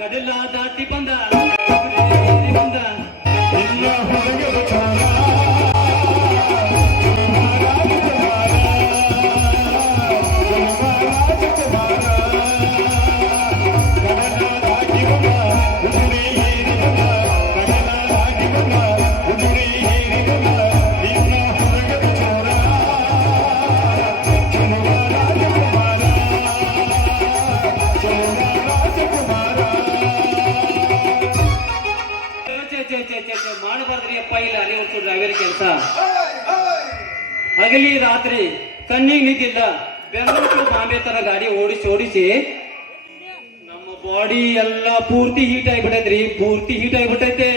ಕಡಲ ದಾಟಿ ಬಂದ ಬಂದ ಇಲ್ಲ ಹೊರಗೆ ಬಚಾರ ಮಾಡಬಾರ್ದ್ರಿ ಅಪ್ಪ ಇಲ್ಲ ಅರಿವತ್ತು ಡ್ರೈವರ್ ಕೆಲಸ ಹಗಲಿ ರಾತ್ರಿ ಕಣ್ಣಿಗೆ ನಿಂತಿಲ್ಲ ಬೆಂಗಳೂರು ಬಾಂಬೆ ತರ ಗಾಡಿ ಓಡಿಸಿ ನಮ್ಮ ಬಾಡಿ ಎಲ್ಲ ಪೂರ್ತಿ ಹೀಟ್ ಆಗಿಬಿಟ್ಟೈತ್ರಿ ಪೂರ್ತಿ ಹೀಟ್ ಆಗಿಬಿಟ್ಟೈತೆ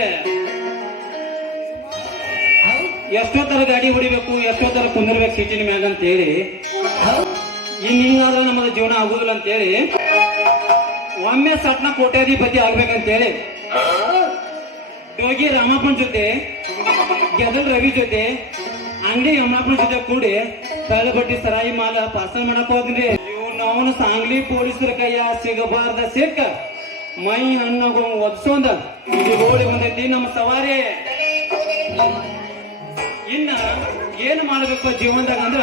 ಎಷ್ಟೋ ತರ ಗಾಡಿ ಹೊಡಿಬೇಕು ಎಷ್ಟೋ ತರ ಕುಂದಿರ್ಬೇಕು ಸೀಟಿನ ಮ್ಯಾಗ ಅಂತ ಹೇಳಿ ಹಿಂಗಾದ್ರೆ ನಮ್ಮದು ಜೀವನ ಆಗುದಿಲ್ಲ ಅಂತ ಹೇಳಿ ಒಮ್ಮೆ ಸಟ್ನ ಕೋಟ್ಯಾಧಿಪತಿ ಆಗ್ಬೇಕಂತೇಳಿ ಯೋಗಿ ರಾಮಪ್ಪನ ಜೊತೆ ಗೆದಲ್ ರವಿ ಜೊತೆ ಅಂಗಡಿ ಯಮಪ್ಪನ ಜೊತೆ ಕೂಡಿ ಬಟ್ಟಿ ಸರಾಯಿ ಮಾಲ ಪಾರ್ಸಲ್ ಮಾಡಕ್ ಹೋದ್ರಿ ಅವನು ಸಾಂಗ್ಲಿ ಪೊಲೀಸರ ಕೈಯ ಸಿಗಬಾರ್ದ ಸಿಕ್ಕ ಮೈ ಹಣ್ಣಾಗ ಒದ್ಸೋಂದ ಇದು ಗೋಡಿ ಬಂದೈತಿ ನಮ್ಮ ಸವಾರಿ ಇನ್ನ ಏನ್ ಮಾಡ್ಬೇಕು ಜೀವನದಾಗ ಅಂದ್ರ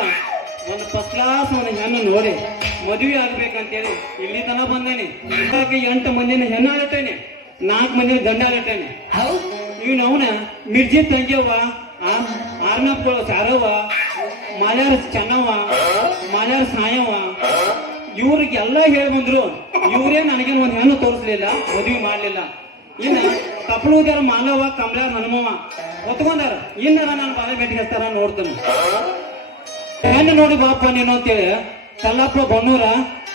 ಒಂದು ಫಸ್ಟ್ ಕ್ಲಾಸ್ ಒಂದು ಹೆಣ್ಣು ನೋಡಿ ಮದುವೆ ಆಗ್ಬೇಕಂತೇಳಿ ಇಲ್ಲಿ ತನ ಬಂದೇನೆ 8 ಮಂದಿನ ಹೆಣ್ಣು ಆಲಟ್ಟೇನೆ 4 ಮಂದಿನ ಗಂಡ ಆಲಟ್ಟೇನೆ ಇವ್ನ ಅವನ ಮಿರ್ಜಿ ತಂಗ್ಯವ್ವ ಆರ್ನಪ್ಪಗಳು ಸಾರವ್ವ ಮಾಲ್ಯಾರ ಚೆನ್ನವ್ವ ಮಾಲ್ಯಾರ ಸಾಯವ್ವ ಇವ್ರಿಗೆಲ್ಲ ಹೇಳಿ ಬಂದ್ರು ಇವ್ರೇ ನನಗೇನು ಒಂದು ಹೆಣ್ಣು ತೋರಿಸ್ಲಿಲ್ಲ ಮದುವೆ ಮಾಡ್ಲಿಲ್ಲ ಇನ್ನ ಕಪ್ಪಳುದಾರ ಮಾಲವ್ವ ಕಮಲಾರ ಹನುಮವ್ವ ಹೊತ್ಕೊಂಡಾರ ಇನ್ನಾರ ನಾನು ಬಾಳೆ ಭೇಟಿಗೆ ಹಚ್ತಾರ ನೋಡ್ತಾನೆ ಹೆಣ್ಣು ನೋಡಿ ಬಾಪ ನೀನು ಅಂತೇಳಿ ಕಲ್ಲಪ್ಪ ಬಣ್ಣೂರ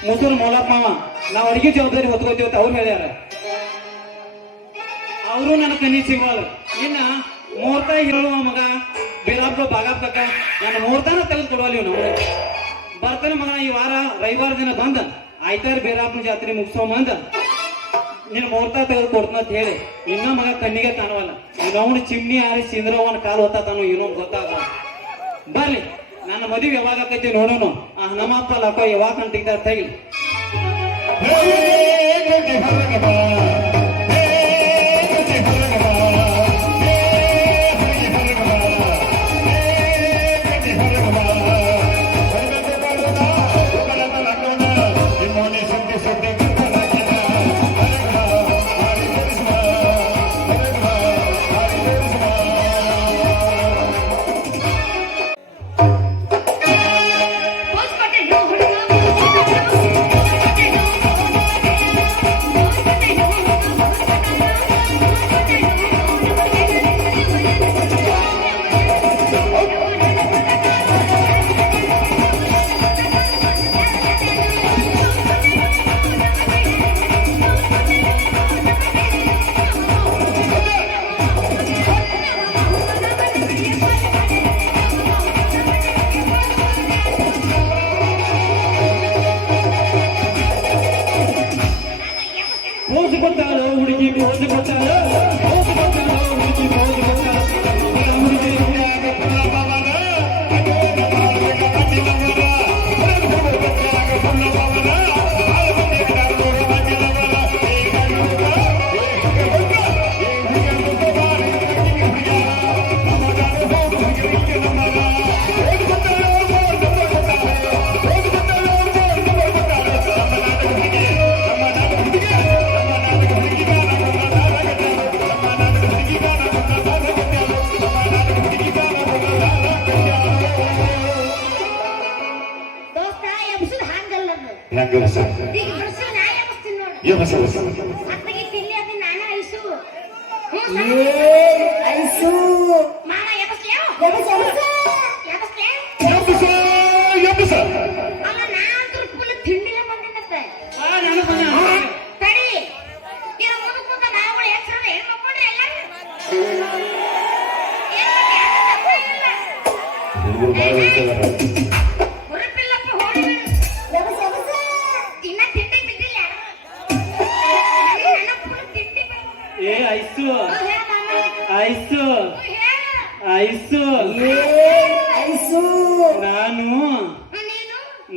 ಮುಸೂರು ಮೋಲಪ್ಪವ ನಾವ್ ಅಡಿಗೆ ಜವಾಬ್ದಾರಿ ಹೊತ್ಕೋತೀವಿ ಅಂತ ಅವ್ರು ಹೇಳ್ಯಾರ ಅವರು ನನ್ನ ಕಣ್ಣಿ ಸಿಗೋಲ್ಲ ಇನ್ನ ಮುಹೂರ್ತ ಹೇಳುವ ಮಗ ಬೇರಪ್ಪ ಬಾಗಪ್ಪ ನನ್ನ ಮುಹೂರ್ತನ ತೆಗೆದು ಕೊಡುವಲ್ಲಿ ನಾವು ಬರ್ತಾನೆ ಮಗ ಈ ವಾರ ರವಿವಾರ ದಿನ ಬಂದ ಆಯ್ತಾರ ಬೇರಪ್ಪನ ಜಾತ್ರೆ ಮುಗಿಸೋಮಂದ ನಿನ್ನ ಮುಹೂರ್ತ ತೆಗೆದು ಕೊಡ್ತಾನ ಅಂತ ಹೇಳಿ ಇನ್ನ ಮಗ ಕಣ್ಣಿಗೆ ಕಾಣವಲ್ಲ ಅವನು ಚಿಮ್ನಿ ಆರಿ ಸಿಂದ್ರವನ ಕಾಲು ಹೊತ್ತಾನು ಇನ್ನೊಂದು ಗೊತ್ತಾಗ ಬರ್ಲಿ ನನ್ನ ಮದುವೆ ಯಾವಾಗ ಆಕೈತಿ ನೋಡೋನು ನಮ್ಮಪ್ಪ ಲಕ್ಕ ಯಾವಾಗ ಕಂಟಿದ್ದ ತೆಗಿಲಿ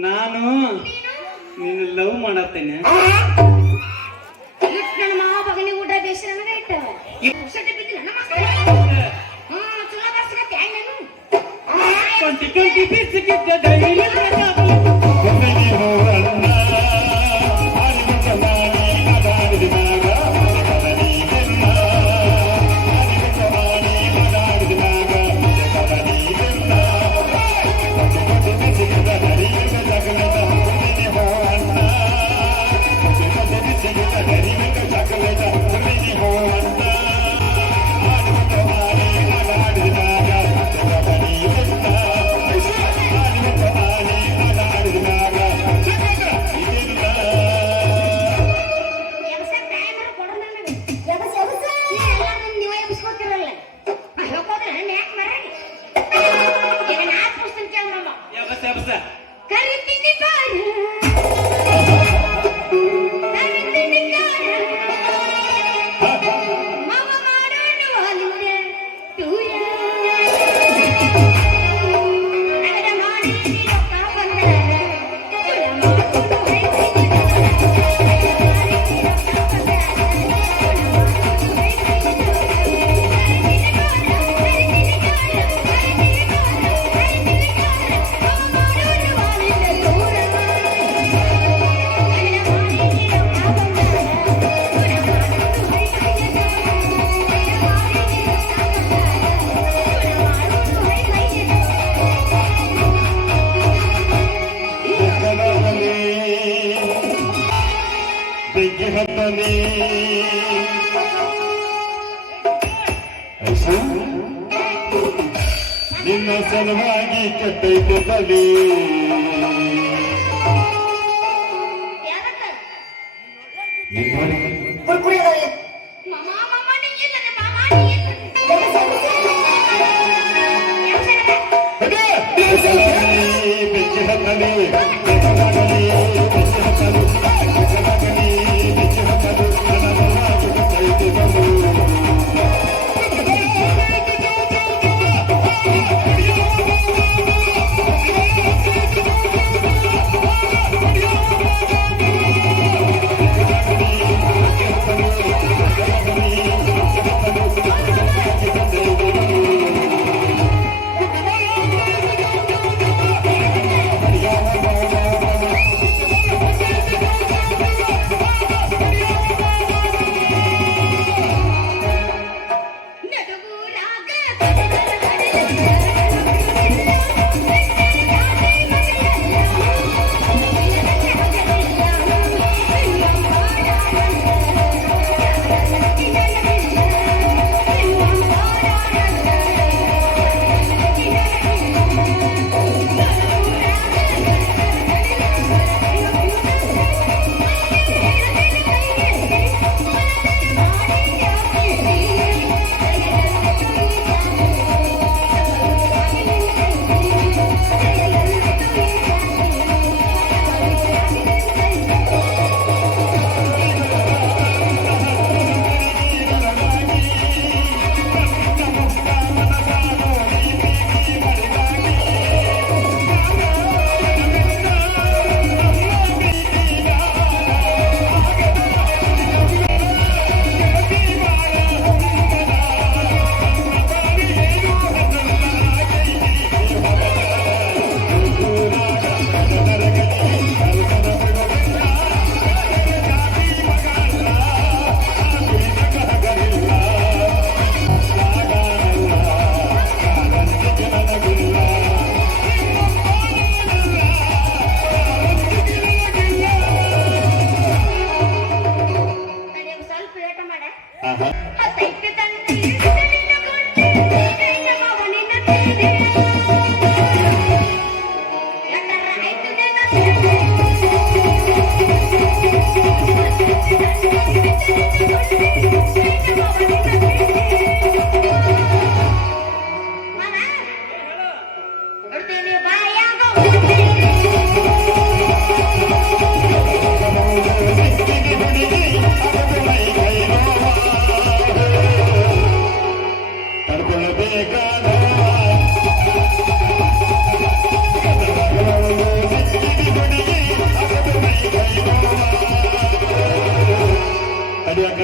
ನಾನು ನಿನ್ನ ಲವ್ ಮಾಡತ್ತೇನೆ. ಪುಕ್ಸಟ್ಟೆ ಬಿದ್ದಿಲ್ಲ ನಮ್ಮ ಚಲೋ ಬರ್ಸ್ಕತ್ತೆ ಹೆಣ್ಣು 20 ಬಿಸ್ಕಿಟ್ ಡೈಲಿ ಒಮ್ಮೆಗೆ ಹೋರಣ್ಣ ಅರಿವಿತ ಮಾಡಿ ನಗಾಡಿದ ಮ್ಯಾಗ ಕದನಿ ಬೆನ್ನ ಅರಿವಿತ ಮಾಡಿ ನಗಾಡಿದ ಮ್ಯಾಗ ಕದನಿ ಬೆನ್ನ ಕೊಟ್ಟು ಬಿಸಿಗಿದ ಹರಿಯುವ ಜಗಲದ ಒಮ್ಮೆಗೆ ಹೋರಣ್ಣ ಕೊಟ್ಟು ಬಿಸಿಗಿದ ಹರಿಯುವ ಜಗಲದ ಒಮ್ಮೆಗೆ ಹೋರಣ್ಣ ಅರಿವಿತ ಮಾಡಿ ನಗಾಡಿದ ಮ್ಯಾಗ ಕದನಿ ಬೆನ್ನ ಎಬ್ಸ ಟೈಮರ್ ಕೊಡೋಣ ನನಗೆ ಎಬ್ಸ ಎಲ್ಲ ನೀವು ಎಬ್ಸ್ಕೊತಿರಲ್ಲ ಹೇಳ್ಕೋದ್ರೆ ನನ್ನ ಯಾಕೆ ಮರಾಗಿ ಈಗ ನಾ ಪುಸ್ತಕ ಕೇಳಮ್ಮ ಎಬಸ ಕರಿತೀನಿ ಬಾರು ಕರಿತೀನಿ ಕಾರ ಮಾವ ಮಾಡೋಣ ವಾಲಿದೆ ಟೂರ ಅಗದ ಮಾಡಿ ರೊಕ್ಕ ಬಂದರ ತುಳ ಮಾತು ಬೆಂಕಿ ಹತ್ತಲಿ ನಿನ್ನ ಸಲುವಾಗಿ ಕೆಟ್ಟೈತೆ ತಲೆ ಮಾಮ ಮಾಮ ನೀಗಿದ್ದಾರೆ ಮಾಮ ನೀಗಿದ್ದಾರೆ ಬೆಂಕಿ ಹತ್ತಲಿ ಬೆಂಕಿ ಹತ್ತಲಿ ಬೆಂಕಿ ಹತ್ತಲಿ ನನ್ನ ಸಲುವಾಗಿ ಕೆಟ್ಟೈತೆ ತಲೆ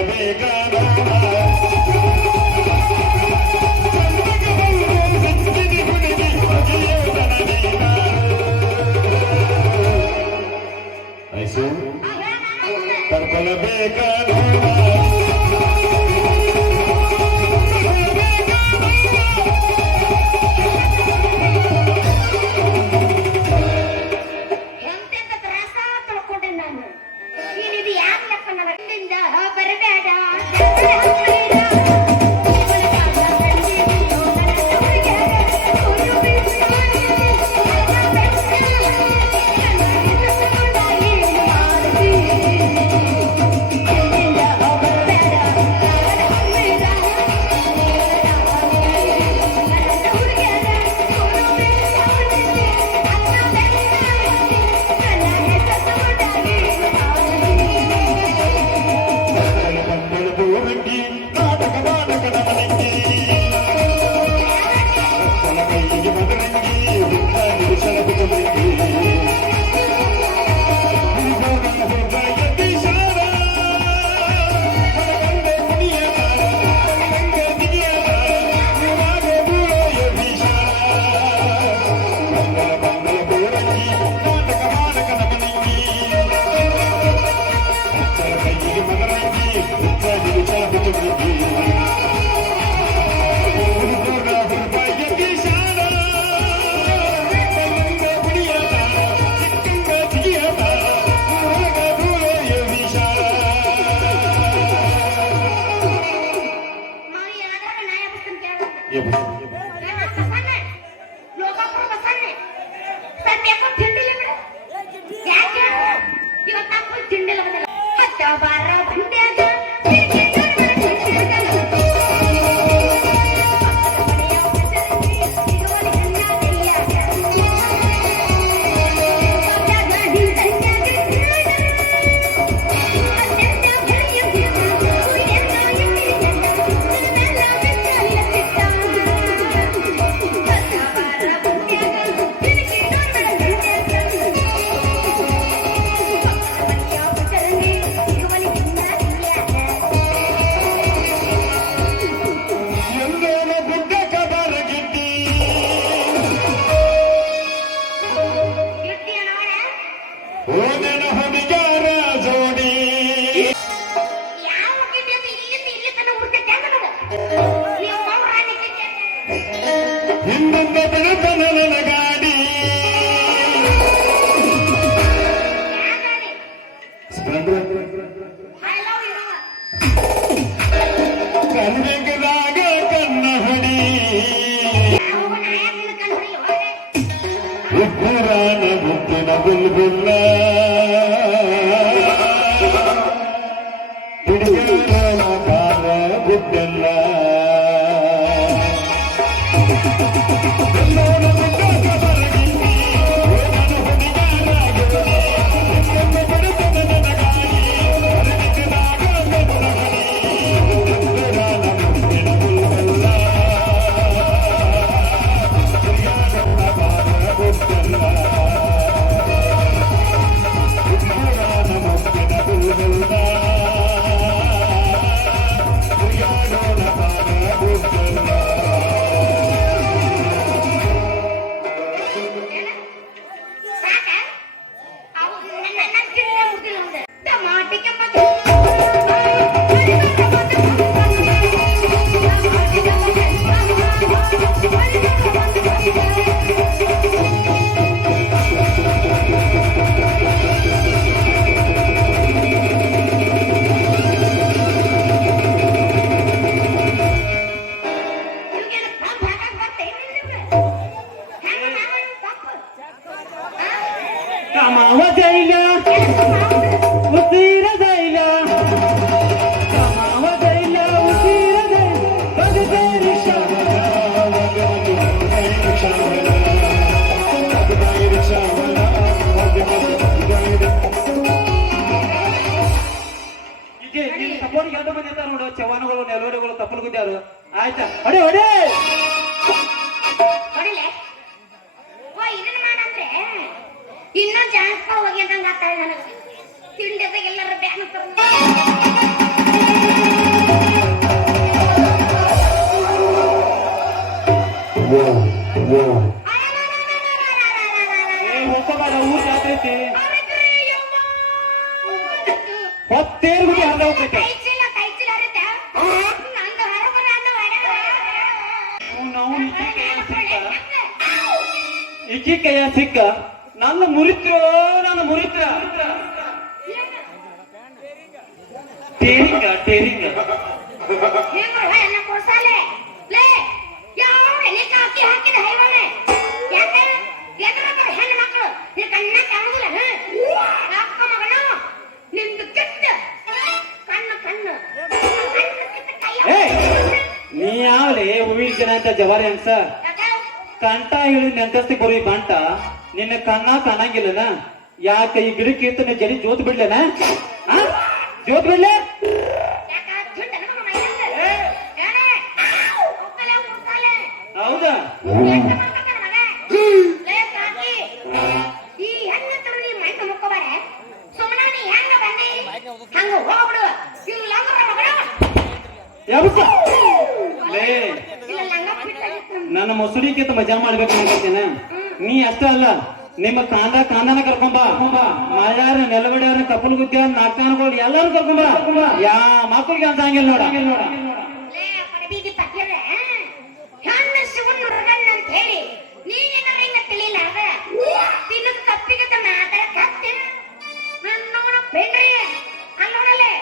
ತಡ್ಕೊಳ್ಬೇಕಾದ ಐಸು ತಡ್ಕೊಳ್ಬೇಕಾದ ಎಂತೆಂತ ತ್ರಾಸ ತಿಳ್ಕೊಂಡೆ ನಾನು ಇದು ಯಾಕೆ ಲೆಕ್ಕ ನನಗಿಂದ ಬರಬೇಡ ಲೋಕಾಪುರ ಬಸನ್ನೆ ಸ್ವಲ್ಪ ಯಾಕೋ ತಿಂಡಿಲ್ಲ ಬಿಡು ಯಾಕೆ ಇವತ್ತು ಫುಲ್ ತಿಂಡಿಲ್ಲ ಬಂದಿಲ್ಲ ಹತ್ತ ಬಾರ ಬಂದ್ಯಾಗ ಕನ್ನಗದಾಗ ಕನ್ನ ಹೊಡಿ ಉಪ್ಪುರಾನ ಮುತ್ತಿನ ಬುಲ್ಬುಲ್ಲ ಹುಡುಗರ ಬಾರ ಗುಡ್ಡಲ್ಲ कामावर जायला उशीर जायला कामावर जायला उशीर जायला बघते रिक्षा ಸಪೋರ್ಟ್ ಎರಡು ಮಂದಿ ಇರ್ತಾರೆ ನೋಡು ಚವಾನಗಳು ನೆಲವಡೆಗಳು ತಪ್ಪಲು ಗುದ್ದ್ಯಾರು ಆಯ್ತಾ ಹೊಡೆ ಹೊಡೆ ಹೊಡಿಲೆ ಓ ಇದನ್ನ ಮಾಡಂದ್ರೆ ಇನ್ನೂ ಜಾಸ್ತಿ ಹೋಗಿ ಅಂತ ಆಗ್ತಾ ಇದೆ ನನಗೆ ತಿಂಡಿದಾಗ ಎಲ್ಲರ ಬ್ಯಾನ್ ಈಕಿ ಕೈಯ ಸಿಕ್ಕ ನನ್ನ ಮುರಿತ್ರೋ ನನ್ನ ಮುರಿತ್ರ ಟೇರಿಂಗ ಟೇರಿಂಗ ಹೆಂಗ್ರ ಎನ್ನ ಕೊಡ್ಸಾಲೆ ಲೇ ಯಾವ ಎಲೆ ಕಾಕಿ ಹಾಕಿದ ಹೈವಾಳೆ ಯಾಕೆ ಎದ್ರ ಹೆಣ್ಣು ಮಕ್ಕಳು ನೀ ಕಣ್ಣ ಕಾಣುದಿಲ್ಲ ಅಕ್ಕ ಮಗನು ನಿಮ್ದು ಕೆಟ್ಟ ಕಣ್ಣು ಕಣ್ಣು ಏ ನೀ ಯಾವಲೇ ಹೂವಿನ ಜನ ಅಂತ ಜವಾರಿ ಅನ್ಸ ಕಂಠ ಹಿಡಿದು ನೆಂತಸ್ತಿ ಬರೋ ಬಂಟ ನಿನ್ನ ಕಣ್ಣ ಕಾಣಂಗಿಲ್ಲನ ಯಾಕ ಈ ಗಿಡಕ್ಕೆ ಇರ್ತಾನೆ ಜಡಿ ಜೋತ್ ಬಿಡ್ಲೇನ ಜೋತ್ ಬಿಡ್ಲೆ ಹೌದಾ ಈ ಹೆಣ್ಣು ತರುಣಿ ಮೈಕ ಮುಕ್ಕಬಾರೆ ಸುಮ್ಮನ ನೀ ಹೆಂಗ ಬಂದಿ ಹಂಗ ಹೋಗ್ಬಿಡು ಇವ್ರು ಲಂಗರ ಮಗಳು ಯಾವತ್ತ ಲೇ ಇಲ್ಲ ಲಂಗ ಬಿಟ್ಟು ನನ್ನ ಮೊಸರಿಕಿಂತ ಮಜಾ ಮಾಡ್ಬೇಕು ಅನ್ಕೋತೇನ ನೀ ಅಷ್ಟ ಅಲ್ಲ ನಿಮ್ಮ ಕಾಂದಾನ ಕರ್ಕೊಂಬ ಮಳ್ಯಾರ ನೆಲವಡ್ಯಾರ ಕಪ್ಪಲ್ ಗುದ್ದ್ಯಾರ ನಾಟಕಗಳು ಎಲ್ಲಾರು ಕರ್ಕೊಂಬ ಯಾ ಮಕ್ಕಳಿಗೆ ಅಂತ ಹಂಗಿಲ್ಲ ನೋಡ ಲೇ ಪಡಬೀದಿ ಪಕ್ಕಿರೆ ಹೆಣ್ಣು ಶಿವನ್ ಹುಡುಗಣ್ಣ ಅಂತ ಹೇಳಿ ನೀನೇನಾರ ಹಿಂಗ ತಿಳಿಲಾರ ತಿನ್ನದ ತಪ್ಪಿಗೆ ಮಾತಾಡಕ್ ಹಾಕ್ತೇನ ನನ್ನವನ ಬೇಡ್ರಿ ಅಲ್ಲೋಡಲೆ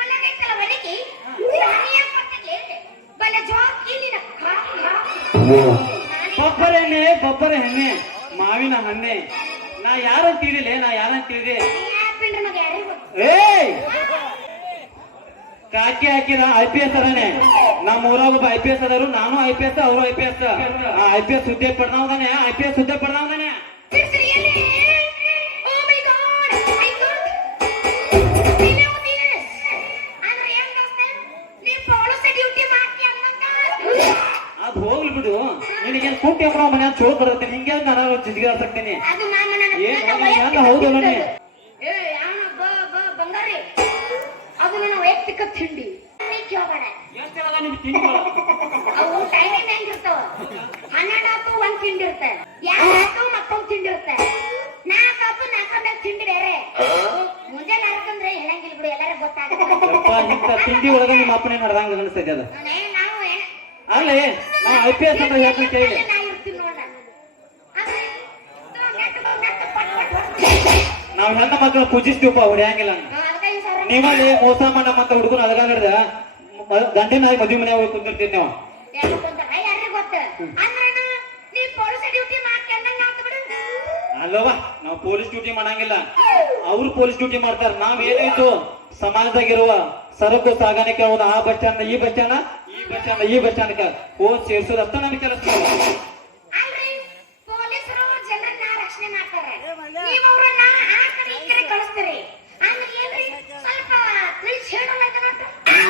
ಮಲಗೈತಲ್ಲ ಒಣಗಿ ಹನಿಯ ಪಕ್ಕಕ್ಕೆ ಬಲೆ ಜೋಕಿ ನಿನ್ನ ಬೊಬ್ಬರ ಹೆಣ್ಣೆ ಮಾವಿನ ಹಣ್ಣೆ ನಾ ಯಾರಂತ ತಿಳಿಲೆ ನಾ ಯಾರಂತ ತಿಳಿದೆ ಪಿಂಡ್ರ ಮಗ ಯಾರಿಗೂ ಏಯ್ ಕಾಕಿ ಹಾಕಿದ IPS ಅದಾನೆ ನಮ್ಮ ಊರಾಗ ಒಬ್ಬ IPS ಅದಾರು ನಾನು IPS ಅವರು IPS IPS ಹುದ್ದೆ ಪಡ್ದಾವದಾನೆ IPS ಹುದ್ದೆ ಪಡ್ದಾವದಾನೆ Oh my god! I got you know this. ಅಂದ್ರೆ ಏನ್ ಗೊತ್ತ? ನೀ ಪೊಲೀಸ್ ಡ್ಯೂಟಿ ಮಾಡ್ತೀಯ ಅಂತ. ಅದ್ ಹೋಗ್ಲಿ ಬಿಡು ನಿನಗೇನ್ ಕೂಟಿ ಹಾಕೋಣ ಮನೆ ಚೋರ್ ಬರುತ್ತೆ ಹಿಂಗೆ ನಾನು ಜಿಜ್ಗಾಡ್ಸಕ್ತೀನಿ ಅದು ನನ್ನ ಏನ್ ಹೌದು ನೋಡಿ ಏ ಯಾವನ ಬಂಗಾರಿ ಅದು ನನ್ನ ವೈಯಕ್ತಿಕ ತಿಂಡಿ ನೀ ಕೇಳಬೇಡ ಅವು ಟೈಮಿಂಗ್ ಹೆಂಗಿರ್ತಾವ 12 ಆತು ಒಂದ್ ತಿಂಡಿ ಇರುತ್ತೆ 2 ಆತು ಮತ್ತೊಂದ್ ತಿಂಡಿ ಇರುತ್ತೆ 4 ಆತು 4 ತಿಂಡಿ ಬೇರೆ ಮುಂಜಾನೆ ಹಾಕಂದ್ರೆ ಹೇಳಂಗಿಲ್ಲ ಬಿಡು ಎಲ್ಲರಿಗೂ ಗೊತ್ತಾಗುತ್ತೆ ಇಂಥ ತಿಂಡಿ ಒಳಗ ನಿಮ್ಮ ಅಪ್ಪನೇ ನಡೆದಂಗ ಅನಿಸ್ತೈತೆ ಅದು ನಾವು ಅಲ್ಲೇ ನಾವು IPS ಅಂತ ಹೇಳ್ತೀನಿ ಕೇಳಿ ನಾ ಇರ್ತೀನಿ ನೋಡ ಆದ್ರೆ ನಾವ್ ಹೆಣ್ಣು ಮಕ್ಕಳು ಪೂಜಿಸ್ತೀವಪ್ಪ ಹೊಡೆಯಂಗಿಲ್ಲ ನೀವಲ್ಲಿ ಮೋಸ ಮಾಡಮ್ಮಂತ ಹುಡುಗರು ಅಲಗಾಡ್ದ ಗಂಡಿನಾಗಿ ಮದುವೆ ಮನೆ ಹೋಗಿ ಕುಂದಿರ್ತೀವಿ ನಾವು ಅಲ್ಲವಾ ನಾವು ಪೊಲೀಸ್ ಡ್ಯೂಟಿ ಮಾಡಂಗಿಲ್ಲ ಅವ್ರು ಪೊಲೀಸ್ ಡ್ಯೂಟಿ ಮಾಡ್ತಾರ ನಾವ್ ಏನಾಯ್ತು ಸಮಾಜದಾಗಿರುವ ಸರಕು ಸಾಗಾಣಿಕೆ ಹೋದ ಆ ಬಸ್ ಸ್ಟ್ಯಾಂಡ್ ಈ ಬಸ್ ಸ್ಟ್ಯಾಂಡ್ ಈ ಬಸ್ ಸ್ಟ್ಯಾಂಡ್ ಈ ಬಸ್ ಸ್ಟ್ಯಾಂಡ್ ಹೋದ್ ಸೇರ್ಸೋದು ಅಷ್ಟ ನನ್ ಕೆಲಸ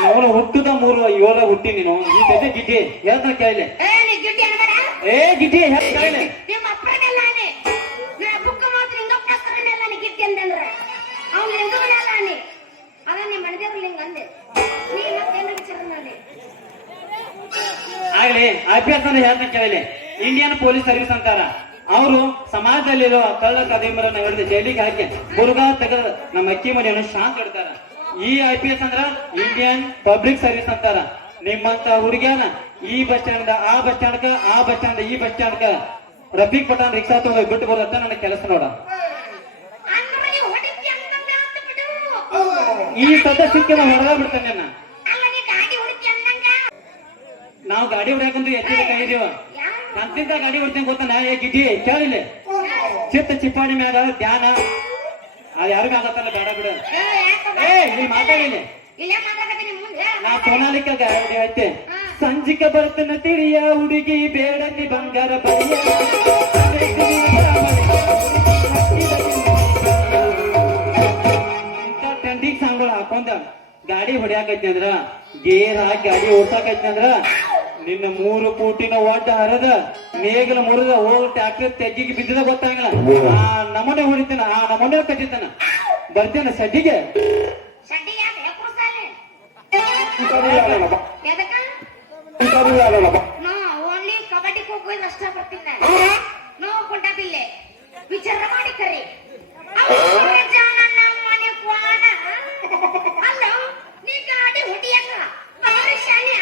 ಅವನು ಹುಟ್ಟದ 3 ಹುಟ್ಟಿ ನೀನು ಈ ಜೊತೆ ಗಿಡ್ಡಿ ಹೇಳ್ತಾನೆ ಕೇಳಿ ಏ ಗಿಡ್ಡಿ ಕೇಳಿ ಆಗ್ಲಿ IPS ಅಂತ ಹೇಳ್ತಾನೆ ಕೇಳಿ ಇಂಡಿಯನ್ ಪೊಲೀಸ್ ಸರ್ವಿಸ್ ಅಂತಾರ ಅವರು ಸಮಾಜದಲ್ಲಿರೋ ಕಳ್ಳ ಕದಿಮರನ್ನ ಹಿಡಿದು ಜೈಲಿಗೆ ಹಾಕಿ ಮುರುಗಾ ತೆಗೆದ ನಮ್ಮ ಅಕ್ಕಿ ಮನೆಯನ್ನು ಶಾಂತ ಇಡ್ತಾರ ಈ IPS ಅಂದ್ರ ಇಂಡಿಯನ್ ಪಬ್ಲಿಕ್ ಸರ್ವಿಸ್ ಅಂತಾರ ನಿಮ್ಮಂತ ಹುಡುಗಿಯನ ಈ ಬಸ್ ಸ್ಟ್ಯಾಂಡ್ ಆ ಬಸ್ ಸ್ಟ್ಯಾಂಡ್ ಆ ಬಸ್ ಸ್ಟ್ಯಾಂಡ್ ಈ bus stand Rafiq Pathan rickshaw ತಗೊಂಡು ಬಿಟ್ಟು ಬರೋದಂತ ನನ್ನ ಕೆಲಸ ನೋಡ ಈ ಸದಸ್ಯಕ್ಕೆ ನಾವು ಹೊರಗ ಬಿಡ್ತೇನೆ ನನ್ನ ನಾವು ಗಾಡಿ ಹೊಡ್ಯಾಕಂದ್ರೆ ಎತ್ತಿದ ಕೈ ಇದೀವ ನಂತಿಂದ ಗಾಡಿ ಹೊಡ್ತೇನೆ ಗೊತ್ತಾನ ಏ ಗಿಡ್ಡಿ ಕೇಳಿಲ್ಲ ಚಿತ್ತ ಚಿಪ್ಪಾಣಿ ಮ್ಯಾಗ ಧ್ಯಾನ ಅದು ಯಾರು ಆಗತ್ತಲ್ಲ ಬೇಡ ಬಿಡು ಏ ಇಲ್ಲಿ ಮಾತಾಡಿಲ್ಲ ನಾ ಸೋನಾಲಿಕ ಗಾಡಿ ಐತೆ ಸಂಜಿಕ ಬರ್ತನ ತಿಳಿಯ ಹುಡುಗಿ ಬೇಡಲ್ಲಿ ಬಂಗಾರ ಬಯ್ಯ ಟ್ರೆಂಡಿಂಗ್ ಸಾಂಗ್ಗಳು ಹಾಕೊಂಡ ಗಾಡಿ ಹೊಡ್ಯಾಕೈತಿ ಅಂದ್ರ ಗೇರ್ ಹಾಕಿ ಗಾಡಿ ಓಡ್ಸಾಕೈತಿ ಅಂದ್ರ ನಿನ್ನ 3 ಕೋಟಿನ ಒಡ್ಡ ಹರದ ನೇಗಲ ಮುರಿದ ಹೋಗಿ ಟ್ಯಾಕ್ಟರ್ ತೆಗ್ಗಿಗೆ ಬಿದ್ದಿದ ಗೊತ್ತಾಗಲ್ಲ ಆ ನಮನೆ ಹೊಡಿತಾನ ಆ ನಮನೆ ಕಟ್ಟಿತಾನ ಬರ್ತೇನ ಸಡ್ಡಿಗೆ ಕಬಡ್ಡಿ ಖೋಖೋ ಅಷ್ಟ ಬರ್ತೀನಿ ನೋ ಕುಂಟ ಬಿಲ್ಲೆ ವಿಚಾರ ಮಾಡಿ ಕರಿ ಅಲ್ಲ ನೀ ಗಾಡಿ ಹುಡಿಯಕ್ಕ ಶಾನೆ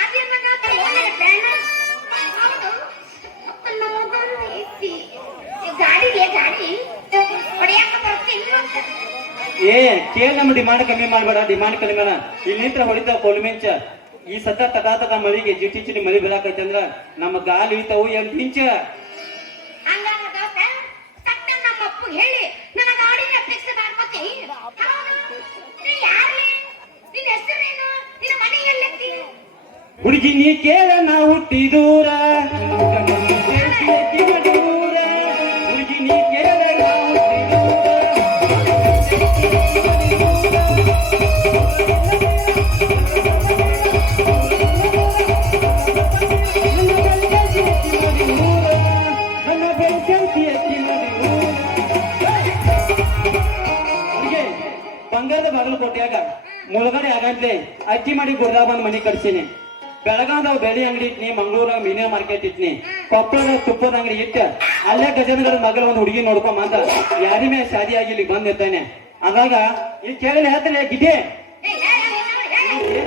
ಕೇಳಿ ನಮ್ಮ ಡಿಮಾಂಡ್ ಕಮ್ಮಿ ಮಾಡ್ಬೇಡ, ಡಿಮಾಂಡ್ ಕಮ್ಮಿ ಮಾಡ. ಇಲ್ಲಿ ನಿಂತ್ರ ಹೊಡಿತಾವ ಕೊಲ್ಮಿಂಚ. ಈ ಸತ ತಟಾತಟ ಮಳಿಗೆ ಜಿಟಿ ಚಿಟಿ ಮಳಿ ಬೀಳಾಕೈತಿ ಅಂದ್ರ ನಮ್ಮ ಗಾಲಿ ಇಳಿತಾವು 8 ಇಂಚ. ಹಂಗಾರ ದೋಸ್ತ ಸಟ್ಟ ನಮ್ಮ ಅಪ್ಪು ಹೇಳಿ ನನ್ನ ಗಾಡಿನ ಫಿಕ್ಸ್ ಮಾಡ್ಕೊತಿ. ನೀ ಯಾರ್ಲೆ? ನಿನ್ನ ಹೆಸರೇನು? ನಿನ್ನ ಮನೆ ಎಲ್ಲೈತಿ? ಹುಡುಗಿ ನೀ ಕೇಳ ನಾ ಹುಟ್ಟಿದೂರ, ಹುಡುಗಿ ನೀ ಕೇಳ ನಾ ಹುಟ್ಟಿದೂರ. ನನ್ನ ಬೆಂಕಿ ಎತ್ತಿ ಬಂಗಾರದ ಬಾಗಲಕೋಟೆಯಾಗ ಮುಳುಗಡೆ ಆಗಂತ್ಲೆ ಅಜ್ಜಿ ಮಾಡಿ ಗುರ್ದಾ ಬಂದ್ ಮನಿ ಕಟ್ಸೀನಿ. ಬೆಳಗಾವದಾಗ ಬೆಳಿ ಅಂಗಡಿ ಇಟ್ನಿ, ಮಂಗಳೂರಾಗ ಮೀನಿನ ಮಾರ್ಕೆಟ್ ಇಟ್ನಿ, ಕೊಪ್ಪಳದಾಗ ತುಪ್ಪದ ಅಂಗಡಿ ಇಟ್ಟ ಅಲ್ಲೇ ಗಜನಗರ ಮಗಳ ಒಂದು ಹುಡುಗಿ ನೋಡ್ಕೊಂಬ ಅಂತ ಯಾರಿ ಮೇಲೆ ಶಾದಿ ಆಗಿ ಇಲ್ಲಿ ಬಂದ್ ಇರ್ತಾನೆ. ಅದಾಗ ಈ ಕೇಳಿ ಹೇಳ್ತಾರೆ ಗಿಡ್ಡೆ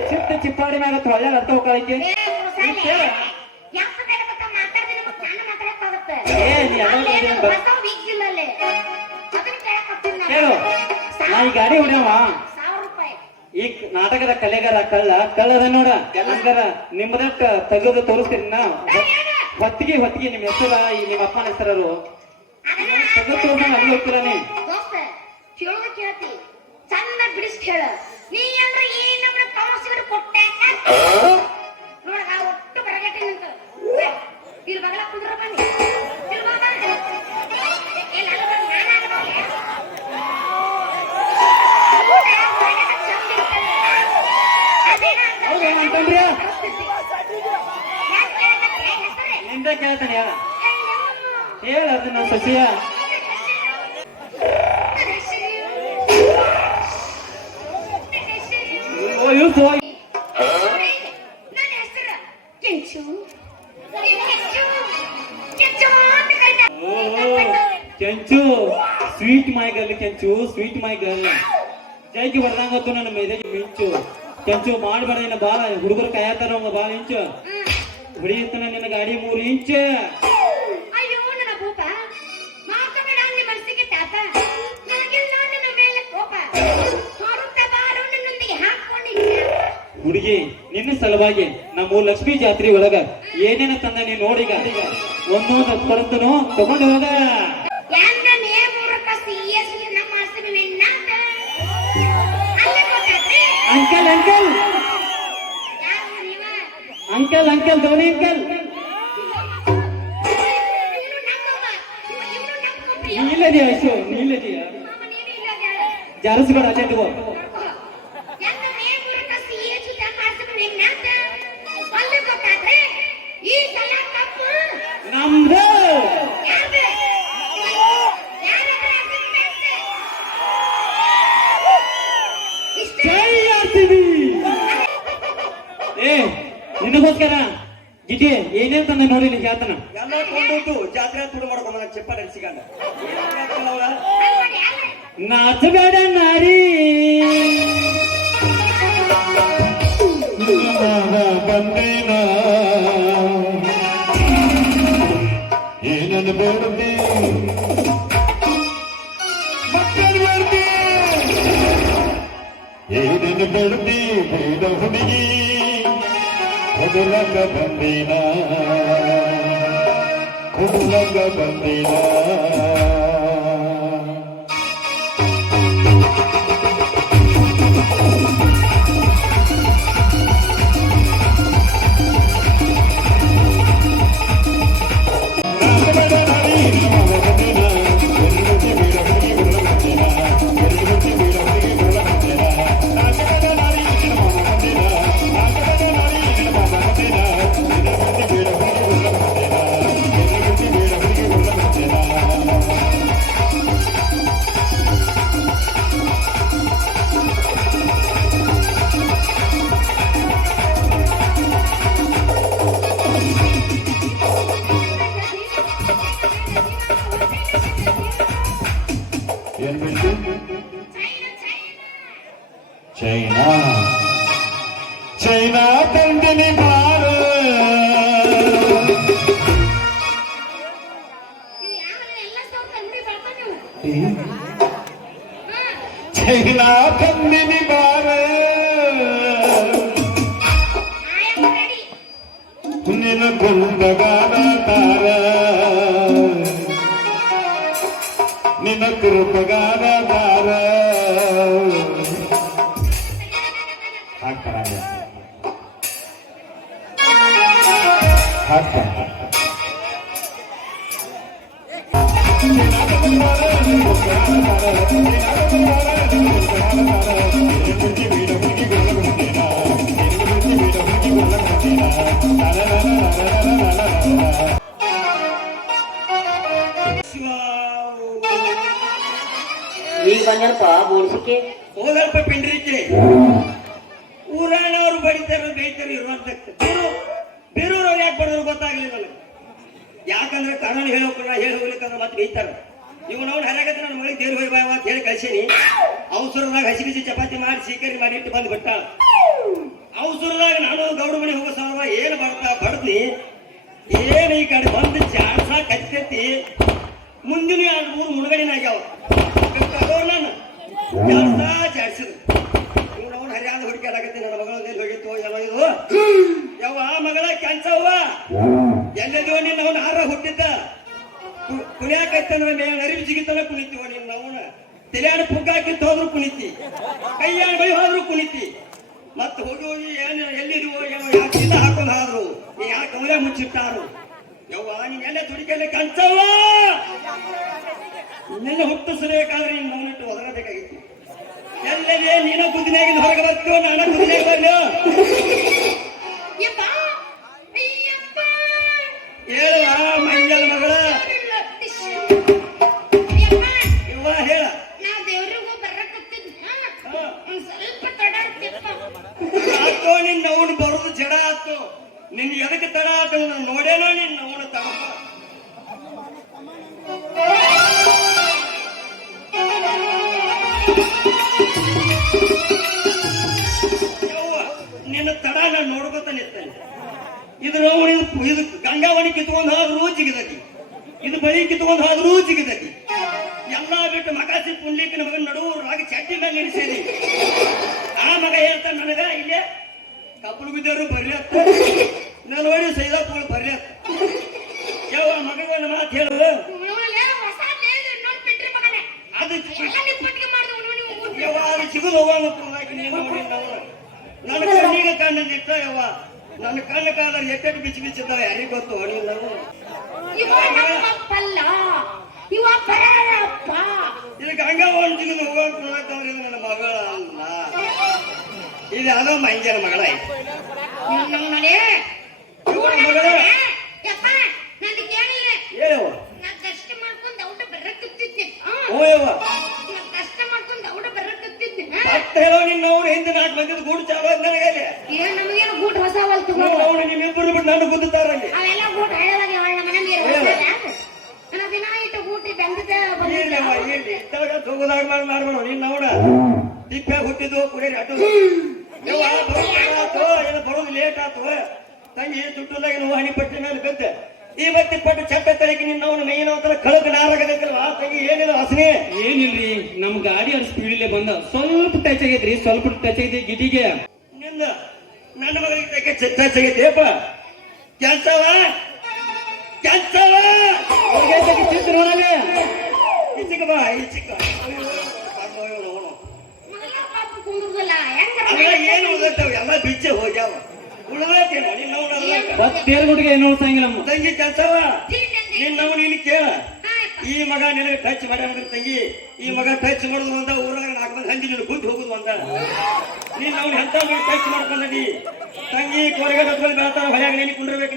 ಚಿತ್ತ ಚಿಪ್ಪಾಡಿ ಮ್ಯಾಗ ಒಳ್ಳೆ ಅರ್ಥ ಹೋಗಕ್ಕೆ ಏ ನೀ ಕೇಳು. ನಾ ಈ ಗಾಡಿ ಹೊಡ್ಯಾವ ಈ ನಾಟಕದ ಕಲೆಗಾರ ಕಳ್ಳದ ನೋಡ ಹಂಗಾರ ನಿಮ್ಮದಕ್ಕ ತೆಗೆದು ತೋರಿಸ್ತೀನಿ ನಾ. ಹೊತ್ತಿಗೆ ನಿಮ್ ಹೆಸರ ಈ ನಿಮ್ಮ ಅಪ್ಪನ ಹೆಸರು ತೆಗೆದು ತೋರ್ಸ ಅಲ್ಲಿ ಹೋಗ್ತೀರ ನೀ ಚಂದ ಬಿಡಿಸ್ ಹೇಳ. ನೀ ಅಂದ್ರೆ ಏನ್ ನಮ್ಮ ತೋರಿಸಿದ್ರು ಕೊಟ್ಟೆ ನೋಡ ಒಟ್ಟು ಬರಗಟ್ಟೆ ನಿಂತು ಇಲ್ಲಿ ಬಗಲ ಕುಂದ್ರ ಬನ್ನಿ ನಿಂದ ಕೇಳ್ತಾನೆ ಹೇಳ ಹೇಳ ಅದನ್ನ ಸಸಿಯ ಕೆಂಚು ಸ್ವೀಟ್ ಮೈ ಗರ್ಲ್, ಕೆಂಚು ಸ್ವೀಟ್ ಮೈ ಗರ್ಲ್. ಜೈಕಿ ಹೊಡೆದಂಗತ್ತು ನನ್ನ ಮೇದೆಗೆ ಮಿಂಚು. ಕೆಂಚು ಮಾಡಬೇಡ ನಿನ್ನ ಬಾಳ ಹುಡುಗರು ಕಾಯತಾರ ಬಾಳ ಇಂಚು ಹೊಡಿಯುತ್ತಾನ ನಿನ್ನ ಗಾಡಿ 3 ಇಂಚ್. ಅಯ್ಯೋ ನನ್ನ ಭೂಪ ಮಾತಬೇಡ ಅಲ್ಲಿ ಮನಸ್ಸಿಗೆ ತಾತ. ನನಗೆಲ್ಲ ನಿನ್ನ ಮೇಲೆ ಕೋಪ ಹೊರತ ಬಾರೋ ನಿನ್ನೊಂದಿಗೆ ಹಾಕೊಂಡಿದ್ದೆ. ಹುಡುಗಿ ನಿನ್ನ ಸಲುವಾಗಿ ನಮ್ಮ ಲಕ್ಷ್ಮೀ ಜಾತ್ರೆ ಒಳಗ ಏನೇನ ತಂದ ನೀ ನೋಡಿಗ ಒಂದೊಂದು ಕೊಡ್ತನೋ ತಗೊಂಡು ಹೋಗ. ಯಾಂಗ ನೇ ಮೂರಕ ಸಿಎಸ್ ನಮ್ಮ ಮಾಸ್ಟರ್ ವಿನ್ನಾತ ಅಲ್ಲ ಗೊತ್ತಾತ್ರಿ. ಅಂಕಲ್ ಅಂಕಲ್ ಯಾರು ನೀವ? Uncle uncle Dhoni uncle. ನೀಲದಿ ಆಯ್ತು ನೀಲದಿ ಜಾರಸ್ಬೇಡ ಅಲ್ಲೇ ತಗೋ. ನಮ್ದು ಜೈ ಆರ್ಸಿಬಿ. ಏ ನಿನಗೋಸ್ಕರ ಗಿಟಿ ಏನೇನ್ ತಂದ ನೋಡಿ ನೀ ಹೇಳ್ತಾನ. ಎಲ್ಲ ಕೊಂಡೋದು ಜಾತ್ರೆ ತುಡು ಮಾಡ್ಕೊಂಡ ಚೆಪ್ಪ ನಡೆಸಿಕೊಂಡ ನಾಚಬೇಡ ನಾರಿ ಬಂದೇನ ಏನನ್ನು ಬೇಡದೆ ಮಕ್ಕಳು ಬರ್ದೆ ಏನನ್ನು ಬೇಡದೆ ಬೇಡ ಹುಡುಗಿ ಕುದುಲಂಗ ಬಂದೇನ ಕುದುಲಂಗ ಬಂದೇನ. ಏನ್ ಬೇಕು? ಚೈನಾ ಚೈನಾ ತಂದಿನಿ ಬಾರ ಚೈನಾ ಹಾಕ ಈಗ ಬಂದನಪ್ಪ ಬೋಳ್ಸಿಕೆ ಹೋಗಲ್ಪ ಪಿಂಡ್ರಿಕೆ ಊರಾನವ್ರು ಬಡಿತಾರ ಬೇಯ್ತಾರ ಇರುವಂತ ಬೇರೂರವ್ರು ಯಾಕೆ ಬಡದ್ರು ಗೊತ್ತಾಗ್ಲಿಲ್ಲ ನನಗೆ. ಯಾಕಂದ್ರೆ ಕಾರಣ ಹೇಳಿ ಹೋಗ್ಲಿಕ್ಕಂದ್ರೆ ಮತ್ತೆ ಬೇಯ್ತಾರ. ಇವ್ ನಾವು ಹರಗತ್ತೆ ನನ್ನ ಮಗಳಿಗೆ ದೇವ್ರ ಹೋಗಿ ಬಾಯವ ಅಂತ ಹೇಳಿ ಕಳ್ಸೀನಿ. ಅವಸರದಾಗ ಹಸಿ ಬಿಸಿ ಚಪಾತಿ ಮಾಡಿ ಸೀಕರಿ ಮಾಡಿ ಇಟ್ಟು ಬಂದು ಬಿಟ್ಟ. ಅವಸರದಾಗ ನಾನು ಗೌಡ ಮನೆ ಹೋಗೋ ಸಲುವ ಏನು ಬಡ್ದ್ನಿ ಏನು ಈ ಕಡೆ ಬಂದು ಚಾಡ್ಸ ಕತ್ತಿ ಮುಂದಿನ 2-3 ಮುಳುಗಡಿನ ಆಗ್ಯಾವ ನಾನು ಚಾಡ್ಸಿದ್ರು. ಇವ್ ನಾವು ಹರಿಯಾದ ಹುಡುಕಾಡಕತ್ತೀನಿ. ನನ್ನ ಮಗಳ ಎಲ್ಲಿ ಹೋಗಿತ್ತು ಏನೋ ಇದು ಯಾವ ಮಗಳ ಕ್ಯಾನ್ಸವ್ವ ಎಲ್ಲೆದೋ ನೀನು ಅವನ ಹಾರ ಹುಟ್ಟಿದ್ದ ಕುಣಿಯಾಕತ್ತಂದ್ರೆ ನರಿವಿ ಜಿಗಿತನ ಕುಣಿತೀವ ನೀನು ಅವನ ತೆಲಿಯಾಡ ಪುಗ್ಗ ಹಾಕಿತ್ತು ಹೋದ್ರು ಕುಣಿತಿ ಕೈಯಾಡ ಬೈ ಹೋದ್ರು ಕುಣಿತಿ ಮತ್ತೆ ಹೋಗಿ ಹೋಗಿ ಏನು ಎಲ್ಲಿರುವೋ ಏನೋ ಯಾಕೆ ಇಲ್ಲ ಹಾಕೊಂಡು ಹಾದ್ರು ಯಾಕೆ ಅವರೇ ಮುಚ್ಚಿಟ್ಟಾರು ಯವ್ವ ನೀನ್ ಎಲ್ಲ ತುಡಿಕೆಲ್ಲ ಕಾಣ್ಸವ್ವ ನಿನ್ನ ಹುಟ್ಟಿಸಬೇಕಾದ್ರೆ ನೀನು ನಮ್ಮನಿಟ್ಟು ಒದರಬೇಕಾಗಿತ್ತು. ಎಲ್ಲೇ ನೀನು ಕುದಿನಾಗಿದ್ದು ಹೊರಗೆ ಬರ್ತೀವೋ ನಾನು ಕುದಿನಾಗ ಬರ್ಲಿ ಹೇಳುವ ಮಂಜಲ್ ಮಗಳ ಇವ್ವ ಹೇಳ ಆತೋ ನಿನ್ನ ಅವನು ಬರೋದು ಜಡ ಆತು. ನಿನ್ ಎದಕ್ಕೆ ತಡ ಆತು ನಾನು ನೋಡೇನೋ ನಿನ್ನ ಅವನು ತಡಪ ನಿನ್ನ ತಡ ನಾನು ನೋಡ್ಕೊತ ನಿರ್ತೇನೆ. ಇದು ನಾವು ಇದು ಗಂಗಾವಣಿ ಕಿತ್ಕೊಂಡು ಹೋದ್ರೂ ಜಿಗಿದತಿ, ಇದು ಬಳಿ ಕಿತ್ಕೊಂಡು ಹೋದ್ರೂ ಜಿಗಿದತಿ. ಎಲ್ಲಾ ಬಿಟ್ಟು ಮಕಾಸಿ ಪುಂಡ್ಲಿಕ್ಕನ ಮಗನ ನಡುವರಾಗಿ ಚಡ್ಡಿ ಮೇಲೆ ನಿಲ್ಲಿಸೇನಿ. ಆ ಮಗ ಹೇಳ್ತಾನೆ ನನಗ ಇಲ್ಲೇ ಕಪ್ಪಲು ಬಿದ್ದವರು ಬರ್ರಿ ಅತ್ತ ನಾನು ನೋಡಿ ಸೈದಾಪುಗಳು ಬರ್ರಿ ಅತ್ತ. ಯಾವ ಮಗನ ಮಾತು ಹೇಳು ಅದು ಸಿಗುದು ಹೋಗಿ ನೀನು ನೋಡಿ ನನ್ನ ಕಣ್ಣಿಗೆ ಕಣ್ಣಿಟ್ಟ ಯವ್ವ ನನ್ನ ಕಣ್ಣು ಕಾಲ ಎಟ್ಟೆಟ್ಟು ಬಿಚ್ಚಿ ಬಿಚ್ಚಿದ್ದಾವೆ ಯಾರಿಗೆ ಗೊತ್ತು ನೀನು ನಾವು ಇದು ಗಂಗಾವಳಿ ಸಿಗುದು ಹೋಗ್ತಾರೆ ನನ್ನ ಮಗಳ ಅಲ್ಲ ಇದು ಅದೋ ಮಂಜನ ಮಗಳ ಹೇಳವ್ವ ಓಯವ್ವ ಮತ್ತೆ ಹೇಳೋ ನಿನ್ನವ್ರು ಹಿಂದೆ 4 ಮಂದಿದ ಗೂಡು ಚಾಲು ಆದ್ ನನಗೆ ಅವನು ನಿಮ್ಮಿಬ್ಬರು ಬಿಟ್ಟು ನಾನು ಗುದ್ದುತ್ತಾರಲ್ಲಿ ಹೋಗೋದಾಗ ಮಾಡ್ಬೇಡ ನೀನ್ ಅವನ ತಿಪ್ಪಾಗ ಹುಟ್ಟಿದ್ದು ಕುಡಿಯರಿ ಅಡ್ಡು ಏನು ಬರೋದು ಲೇಟ್ ಆತು ತಂಗಿ ದುಡ್ಡುದಾಗ ನಾವು ಹಣಿಪಟ್ಟಿ ಮೇಲೆ ಬಿದ್ದೆ ಈ ಬತ್ತಿ ಪಟ್ಟು ಚಟ್ಟ ತಳಕಿ ನಿನ್ನ ಅವನು ಮೇಯ್ನ ಒಂಥರ ಕಳಕ ನಾರಾಗದೈತಲ್ವ ಆ ತಂಗಿ ಏನಿಲ್ಲ ಹಸನೆ ಏನಿಲ್ರಿ ನಮ್ ಗಾಡಿ ಅಷ್ಟು ಸ್ಪೀಡಲ್ಲೇ ಬಂದ ಸ್ವಲ್ಪ ಟಚ್ ಆಗೈತ್ರಿ ಸ್ವಲ್ಪ ಟಚ್ ಆಗೈತಿ ಗಿಟಿಗೆ ನಿಂದ ನನ್ನ ಮಗಳಿಗೆ ಟಚ್ ಆಗೈತೆಪ್ಪ ಕೆಲ್ಸವ ಚಿತ್ರ ನೋಡಲೇ ಈಚಿಕ ಬಾ ಈಚಿಕ ಅಲ್ಲ ಏನು ಉಳಿದತ್ತವ ಎಲ್ಲ ಬಿಚ್ಚೆ ಹೋಗ್ಯಾವ ಉಳಿದತ್ತೇನೋ ನಿನ್ನ ತೇರ್ಗುಟ್ಟಿಗೆ ನೋಡ್ಸಂಗಿಲ್ಲ ತಂಗಿ ಕೆಲ್ಸವ ನಿನ್ನವ ನೀನು ಕೇಳ ಈ ಮಗ ನಿನಗೆ ಟಚ್ ಮಾಡ್ಯಾನ ತಂಗಿ ಈ ಮಗ ಟಚ್ ಮಾಡೋದು ಅಂದ ಊರಾಗ 4 ಮಂದಿ ಹಂದಿ ನೀನು ಗುದ್ದು ಹೋಗುದು ಅಂದ ನೀನ್ ಅವ್ನ ಎಂತ ಟಚ್ ಮಾಡ್ಕೊಂಡಿ ತಂಗಿ ಕೊರಗಡೆ ಹತ್ಕೊಂಡು ಬೆಳತಾರ ಹೊಳ್ಯಾಗ ನೀನು ಕುಂಡಿರ್ಬೇಕು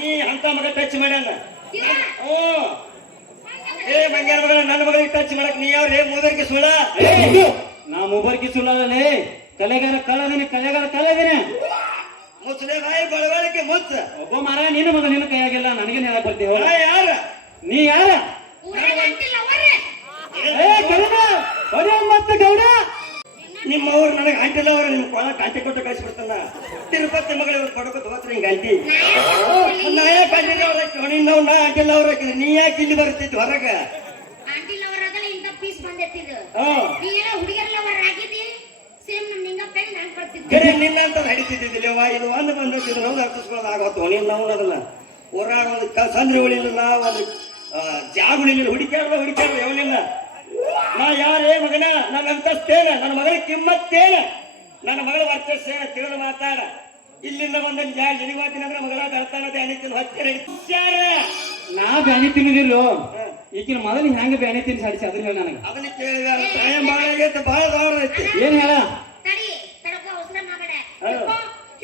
ನೀ ಅಂತ ಮಗ ಟಚ್ ಮಾಡ್ಯಾನ ಏ ಮಂಗ್ಯಾರ ಮಗಳ ನನ್ನ ಮಗಳಿಗೆ ಟಚ್ ಮಾಡಕ್ ನೀ ಯಾವ್ರೇ ಮೂದರ್ಗೆ ಸುಳ್ಳ ನಾ ಮೂಬರ್ಕಿ ಸುಳ್ಳಲೇ ಕಲೆಗಾರ ಕಲೆಗಾರ ಮುಚ್ಚಲೆ ಬಾಯಿ ಬಳವಳಿಕೆ ಮುಚ್ಚ ಒಬ್ಬ ಮಾರ ನಿನ್ನ ಮಗ ನಿನ್ನ ಕೈಯಾಗಿಲ್ಲ ನನಗೇನು ಹೇಳಕ್ ಬರ್ತೀವ ಯಾರ ನೀ ಯಾರ ಮತ್ತೆ ಗೌಡ ನಿಮ್ಮವ್ರು ನನಗೆ ಅಂಟಿಲ್ಲ ಅವ್ರು ನಿಮ್ ಕೊಳ ಕಾಂಟಿ ಕೊಟ್ಟು ಕಳಿಸ್ಬಿಡ್ತಾನ ತಿರುಪತಿ ಮಗಳು ಕೊಡಕೋತ ಹೋತ್ರ ಹಿಂಗ ಅಂಟಿ ನಾಯ ಕಂಡಿಲ್ಲ ಅವ್ರ ನಾವು ನಾ ಅಂಟಿಲ್ಲ ಅವ್ರ ನೀ ಯಾಕೆ ಇಲ್ಲಿ ಬರ್ತಿದ್ದು ಹೊರಗ ನಿನ್ನಂತ ನಡೀತಿದ್ದಿಲ್ಲ ಇದು ಒಂದು ಬಂದಿದ್ದು ನಾವು ಅರ್ಪಿಸ್ಕೊಳ್ಳೋದು ಆಗೋತ್ತು ನೀನು ನಾವು ಅದನ್ನ ಊರಾಗ ಒಂದು ಸಂದ್ರೆ ಉಳಿಲಿಲ್ಲ ಒಂದು ಜಾಗುಳಿಲಿಲ್ಲ ಹುಡುಕ್ಯಾಡ ಯಾವಲಿಲ್ಲ ನಾ ಯಾರೇ ಮಗನ ನನ್ನ ಅಂತಸ್ತೇನ ನನ್ನ ಮಗಳ ಕಿಮ್ಮತ್ತೇನ ನನ್ನ ಮಗಳ ವರ್ಚಸ್ಸೇನ ತಿಳಿದು ಮಾತಾಡ ಇಲ್ಲಿಂದ ಬಂದ ಎಲಿವಾತಿನ ಅಂದ್ರೆ ಮಗಳ ಕಳ್ತಾನ ಬ್ಯಾನಿತಿನ ಹತ್ತಿರ ನಾ ಬ್ಯಾನಿ ತಿನ್ನುದಿಲ್ಲೋ ಈಗಿನ ಮೊದಲು ಹೆಂಗ ಬ್ಯಾನಿ ತಿನ್ಸಿ ಹಡಿಸಿ ಅದ್ರ ಹೇಳ ನನಗ ಅದನ್ನ ಕೇಳಿದ ಟೈಮ್ ಬಾಳಾಗೈತೆ ಬಾಳ ದೌಡ ಐತಿ ಏನ್ ಹೇಳ ತಡಿ ತಡಕೋ ಅವಸರ ಮಾಡಬೇಡ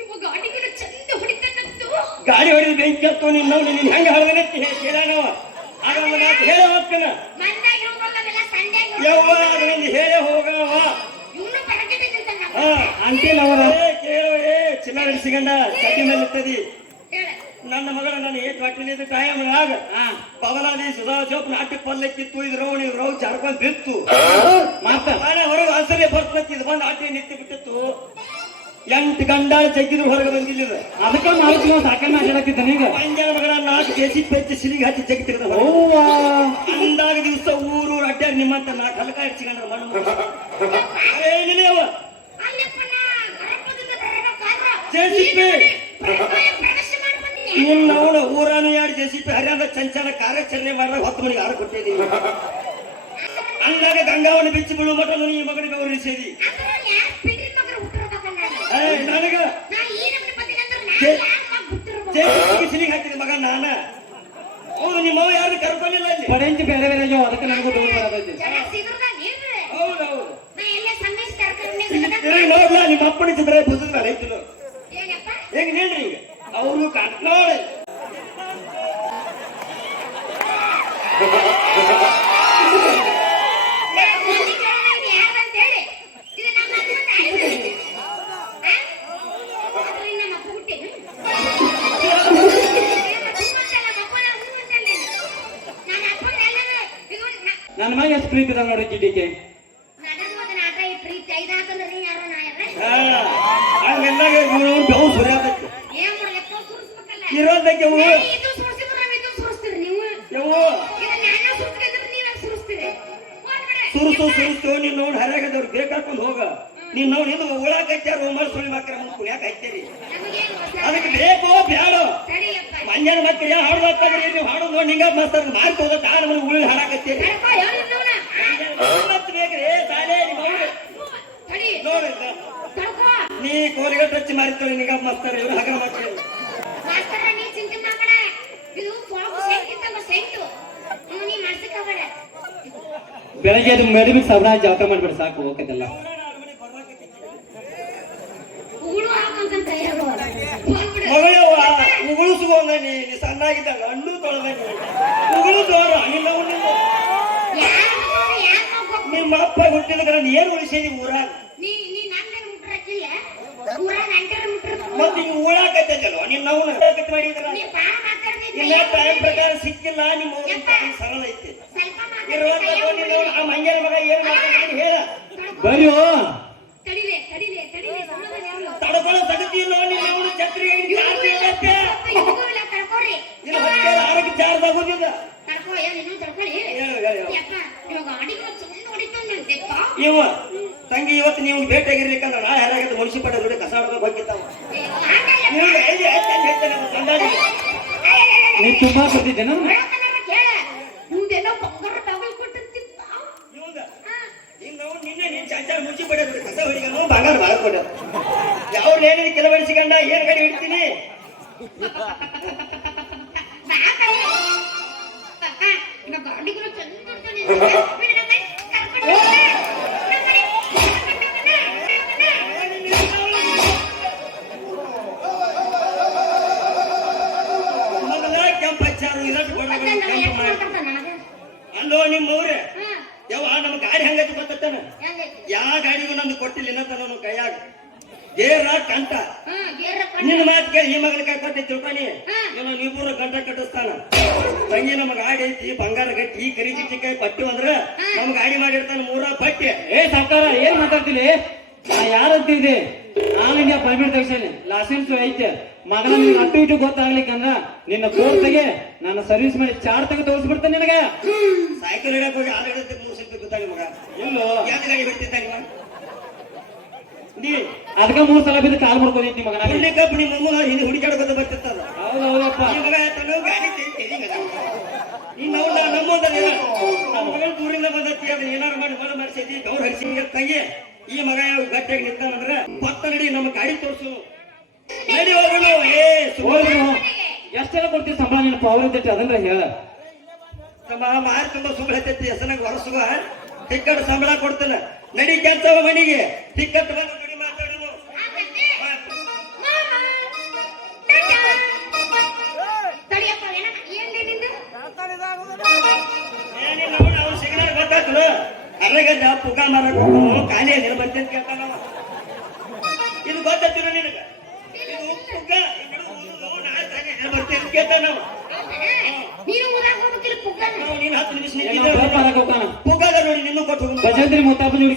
ಇವ ಗಾಡಿಗಳು ಚಂದ ಹೊಡಿತಂತು ಗಾಡಿ ಹೊಡೆದು ಬೆಂಕಿ ಹತ್ತು ನಿನ್ನ ಹೆಂಗ ಹಳದನೆ ಕೇಳಾನವ ಆಗ ಒಂದು ಮಾತು ಹೇಳ ಹೋಗ್ತಾನ ಮಂದಾಗ ಹೋಗಲ್ಲ ಸಂಡೆ ಯವ್ವ ಅದನ್ನ ಹೇಳೇ ಹೋಗವ ಇವನು ಬರಕತೆ ನಿಂತಾನ ಅಂಟಿಲ್ ಅವರ ಕೇಳೋ ಚಿನ್ನ ಸಿಗಂಡ ಚಡ್ಡಿ ಮೇಲೆ ಇರ್ತದಿ ಹೇಳ ನನ್ನ ಮಗಳ ನಾನು ಏಟ್ ಹೊಟ್ಟಿಲಿದ್ದ ಟೈಮ್ ಆಗ ಪವಲಾದಿ ಸುಧಾ ಜೋಪ್ ನಾಟಕ ಪಲ್ಲಕ್ಕಿತ್ತು ಇದ್ರವ್ ನೀವು ರವ್ ಜಾರ್ಕೊಂಡ್ ಬಿತ್ತು ಮತ್ತ ನಾನೇ ಹೊರಗೆ ಹಸರೇ ಬರ್ತಕ್ಕಿದ್ ಬಂದು ಆಟಿ ನಿಂತು ಬಿಟ್ಟಿತ್ತು 8 ಗಂಡಾಳ ಜಗ್ಗಿದ್ರು ಹೊರಗೆ ಬಂದಿಲ್ಲ ಅದಕ್ಕೆ ಮಾಹಿತಿ ಸಾಕನ್ನ ಹೇಳತ್ತಿದ್ದಾನೆ ಈಗ ಅಂಜನ ಮಗಳ 4 ಕೆಜಿ ಪೆಚ್ಚಿ ಸಿಲಿಗೆ ಹಚ್ಚಿ ಜಗ್ಗಿ ತೆಗೆದ ಅವ್ವಾ ಅಂದಾಗ ದಿವಸ ಊರು ಅಡ್ಡಾಡಿ ನಿಮ್ಮಂತ 4 ಹಲಕ ಹಚ್ಚಿಕೊಂಡ್ರ ಮಣ್ಣು ಏನಿಲ್ಲ ಅವ ಅಲ್ಲಪ್ಪನ ಗರಪದಿಂದ ಬರಬೇಕಾದ್ರ ಜೆಸಿಪಿ ಪ್ರವೇಶ ಮಾಡ್ಬಂದಿ ನಿನ್ನ ಅವನು ಊರಾನು 2 ಜೆಸಿಪಿ ಹರಿಯಾಣ ಚಂಚಲ ಕಾರ್ಯಾಚರಣೆ ಮಾಡಿದಾಗ 10 ಮನೆಗೆ ಆರು ಕೊಟ್ಟಿದ್ದೀವಿ ಅಂದಾಗ ಗಂಗಾವನ್ನ ಬಿಚ್ಚಿ ಬೀಳು ಮಠ ಈ ಮಗನಿಗೆ ಗೌರವಿಸಿದಿ ಅದ್ರ ಯಾರ್ ಪಿಡ್ರಿ ಮಗರ ಹುಟ್ಟಿರಬೇಕಲ್ಲ ನನಗ ನಾ ಈ ನಮ್ಮನೆ ಬಂದಿನಂದ್ರ ನಾ ಯಾರ್ ಮಗ ಹುಟ್ಟಿರಬೇಕು ಜೆಸಿಪಿ ಸಿಲಿಗೆ ಹಾಕಿದ ಮಗ ನಾನ ಹೌದು ನಿಮ್ಮವ ಯಾರು ಕರ್ಕೊಂಡಿಲ್ಲ ಇಲ್ಲಿ ಪಡೆಂಚಿ ಬೇರೆ ಬೇರೆ ಆಗ್ಯಾವ ಅದಕ್ಕೆ ನನಗೂ ದೂರ ಬರತೈತಿ ಜನ ಸಿದ್ರದ ನೀವ್ರೆ ಹೌದೌದು ನಾ ಎಲ್ಲ ಸಂದೇಶ ತರಕಾರಿ ತಿರುಗಿ ನೋಡ್ಲ ನಿಮ್ಮ ಅಪ್ಪನ ಚಿತ್ರ ಬುದ್ಧ ರೈತರು ಏನಪ್ಪ ಹೇಗೆ ನೋಡ್ರಿ ಈಗ ಅವರು ನೋಡಿ ನನ್ನ ಮಗ ಎಷ್ಟು ಪ್ರೀತಿ ಇದ ನೋಡಿ ಜಿಡಿಕೆ ಹಂಗೆಂದಾಗ ಬೆವು ಸುರಿಯಾದಕ್ಕೆ ಇರೋದಕ್ಕೆ ಅವು ಯವು ಸುರಿಸ್ತು ನೀನ್ ನೋಡಿ ಹರಿಯಾಗದವ್ರು ಬೇಕಾಕೊಂಡು ಹೋಗ ನೀನ್ ನೋಡಿ ಇದು ಉಳಾಕೈತ್ಯಾರ ಉಮರ್ ಸುಳಿ ಮಕ್ಕಳ ಮುಂದೆ ಕುಣಿಯಾಕ ಹಾಕ್ತೀರಿ ಅದಕ್ಕೆ ಬೇಕೋ ಬ್ಯಾಡೋ ಮಂಜಾನ ಮಕ್ಕಳು ಹಾಡು ಹಾಕ್ತಾಗ್ರಿ ನೀವು ಹಾಡು ನೋಡಿ ಹಿಂಗ ಮಾಸ್ತಾರ ಮಾರ್ಕ್ ಹೋದ ತಾನ ಮನೆ ಉಳಿ ಹಾಡಾಕತ್ತೀರಿ ಬೇಕ್ರಿ ಸಾಲೆ ನೋಡಿ ನೀ ಕೋಲಿಗೆ ಟಚ್ ಮಾರಿತ್ತೇಳಿ ನಿಂಗ ಮಾಸ್ತಾರ ಇವ್ರು ಹಗರ ಮಕ್ಕಳು ಬೆಳಗ್ಗೆ ಅದು ಮೆಡಬಿ ಸಬರ ಜಳಕ ಮಾಡ್ಬೇಡ ಸಾಕು ಹೋಗದಲ್ಲ ಮಗಳವ್ವ ಉಗುಳಿಸುವಂಗ ನೀ ಸಣ್ಣಾಗಿದ್ದಾಗ ಹಣ್ಣು ತೊಳೆದ ಉಗುಳು ತೋರ ನಿಮ್ಮ ಅಪ್ಪ ಹುಟ್ಟಿದ ನೀ ಏನ್ ಉಳಿಸಿದಿ ಊರಾಗ ಮತ್ತೆ ಹಿಂಗ ಊಳಾಕತ್ತಲ್ವ ನಿನ್ನ ಅವನು ಮಾಡಿದ್ರ ಇಲ್ಲ ಟೈಮ್ ಪ್ರಕಾರ ಸಿಕ್ಕಿಲ್ಲ ನಿಮ್ಮ ಸರಳ ಐತಿ ಆ ಮಂಜನ ಮಗ ಏನ್ ಮಾಡ್ತಾನೆ ಹೇಳ ಬರ್ಯೋ ತಡಕೊಳ್ಳೋ ತಗತಿ ಇಲ್ಲ ನಿಮ್ಮ ಅವನು ಛತ್ರಿಗೆ ಆರೋಗ್ಯ ಚಾರ್ಜ್ ಆಗೋದಿಲ್ಲ ಇವ ತಂಗಿ ಇವತ್ತು ನೀವು ಭೇಟಿಯಾಗಿರ್ಲಿಕ್ಕಂದ್ರ ನಾ ಯಾರಾಗಿದ್ದು ಮುನ್ಸಿಪಾಲ್ಟಿ ನೋಡಿ ಕಸ ಹೊಡ್ಕೊಂಡು ಹೋಗಿದ್ದಾವ ನೀ ತುಂಬಾ ಕೊಟ್ಟಿದ್ದೇನ ನಿನ್ನೆ ನೀನ್ ಚಾಚಾರ ಮುನ್ಸಿಪಾಲ್ಟಿ ನೋಡಿ ಕಸ ಹೊಡಿಕೊಂಡು ಬಂಗಾರ ಮಾಡ್ಕೊಂಡ ಯಾವ ಏನಿದೆ ಕೆಲವಡಿಸಿಕೊಂಡ ಏನ್ ಗಾಡಿ ಹಿಡ್ತೀನಿ ಅಲ್ಲೋ ನಿಮ್ಮವ್ರೆ ಯಾವ ನಮ್ಮ ಗಾಡಿ ಹಂಗತಿ ಗೊತ್ತಾನ ಯಾವ ಗಾಡಿಗೂ ನಮ್ದು ಕೊಟ್ಟಿಲ್ಲ ಇನ್ನೂ ಕೈಯಾಗ ಗೇರ ಕಂಟ ನಿನ್ನ ಮಾತು ಕೇಳಿ ಈ ಮಗಳ ಕೈ ಕೊಟ್ಟೆ ತಿಳ್ಕೊನಿ ಏನೋ ನೀವೂರ ಗಂಟ ಕಟ್ಟಿಸ್ತಾನ ತಂಗಿ ನಮ್ಮ ಗಾಡಿ ಐತಿ ಬಂಗಾರ ಗಟ್ಟಿ ಕರಿ ಚಿಟ್ಟಿಕಾಯಿ ಪಟ್ಟು ಅಂದ್ರ ನಮ್ ಗಾಡಿ ಮಾಡಿರ್ತಾನ 3 ಪಟ್ಟಿ ಏ ಸಾಕಾರ ಏನ್ ಮಾತಾಡ್ತೀನಿ ನಾ ಯಾರಂತಿದ್ದೆ ಆಲ್ ಇಂಡಿಯಾ ಪರ್ಮಿಟ್ ತೆಗ್ಸೇನೆ ಲೈಸೆನ್ಸ್ ಐತೆ ಮಗನ ನಿನ್ ಅಟ್ಟು ಇಟ್ಟು ಗೊತ್ತಾಗ್ಲಿಕ್ಕಂದ್ರ ನಿನ್ನ ಕೋರ್ಟ್ಗೆ ನನ್ನ ಸರ್ವಿಸ್ ಮಾಡಿ ಚಾರ್ಟ್ ತೆಗೆ ತೋರಿಸ್ಬಿಡ್ತಾನೆ ನಿನಗ ಸೈಕಲ್ ಹಿಡಕ್ ಹೋಗಿ ಆಲ್ ಹಿಡತ್ತೆ 3 ಸಿಲ್ಪಿ ಗೊತ್ತಾಗಿ ಮಗ ಇಲ್ಲೋ ಯಾವ್ದು ಗಾಡಿ ಬಿಡ್ತಿದ್ದಾನೆ ನೀ ಅದಕ್ಕ 3 ಸಲ ಬಿದ್ದು ಕಾಲ್ ಮಾಡ್ಕೊಂಡಿ ಮಗನ ಹುಡುಕಪ್ಪ ನಿಮ್ಮ ಅಮ್ಮ ಹಿಂದೆ ಹುಡುಕಾಡ್ಕೊತ ಬರ್ತಿರ್ತಾರ ಹೌದೌದಪ್ಪ ಈ ಮಗ ತನ್ನ ಗಾಡಿ ಇನ್ನು ಅವ್ನ ನಮ್ಮೊಂದ ನಮ್ಮ ಮಗಳು ದೂರಿಂದ ಬಂದತ್ತಿ ಅದನ್ನ ಏನಾರು ಮಾಡಿ ಹೊಲ ಮಾಡಿಸೈತಿ ಗೌರ ಹರಿಸಿ ತಂಗಿ ಈ ಮಗ ಯಾವ ಗಟ್ಟಿಯಾಗಿ ನಿಂತಾನಂದ್ರ 10 ನಡಿ ನಮ್ಮ ಗಾಡಿ ತೋರಿಸು ನಡಿ ಹೋಗೋಣ ಏ ಹೋಗ್ರು ಎಷ್ಟೆಲ್ಲ ಕೊಡ್ತೀವಿ ಸಂಬಳ ನಿನ್ನ ಪವರ್ ಇದ್ದೈತಿ ಅದನ್ನ ಹೇಳ ಮಾರು ತುಂಬ ಸುಮ್ಮನೆ ಹತ್ತೈತಿ ಹೆಸನಾಗ ಹೊರಸುವ ಟಿಕೆಟ್ ಸಂಬಳ ಕೊಡ್ತಾನ ನಡಿ ಕೆಲ್ಸ ಮನೆಗೆ ಟಿಕೆಟ್ ಬಂದು ನೋಡಿ ಮಾತಾಡೋದು ತಡಿಯಪ್ಪ ಏನ್ ನಿಂದು ಏನಿಲ್ಲ ಅವ್ನು ಸಿಗ್ನಾರ ಗೊತ್ತಾಗ್ತದ ಅರ್ರಗಡ್ಡ ಪುಗ ಮಾರಕ್ ಹೋಗೋನು ಖಾಲಿ ಆಗಿಲ್ಲ ಬರ್ತೇನೆ ಕೇಳ್ತಾನ ಇದು ಗೊತ್ತಾಗ್ತಿರ ನಿನಗ ಇದು ಪುಗ ಬರ್ತೇನೆ ಕೇಳ್ತಾನ ನೀನು ಊರಾಗ ಹೋಗ್ಬೇಕಿಲ್ಲ ಪುಗ್ಗನ ನೀನ್ 10 ನಿಮಿಷ ಹೋಗ್ತಾನ ಪುಗದ ನೋಡಿ ನಿನ್ನೂ ಕೊಟ್ಟು ಹೋಗು. ಭಜಂತ್ರಿ ಮುತ್ತಾಪ ಜೋಡಿ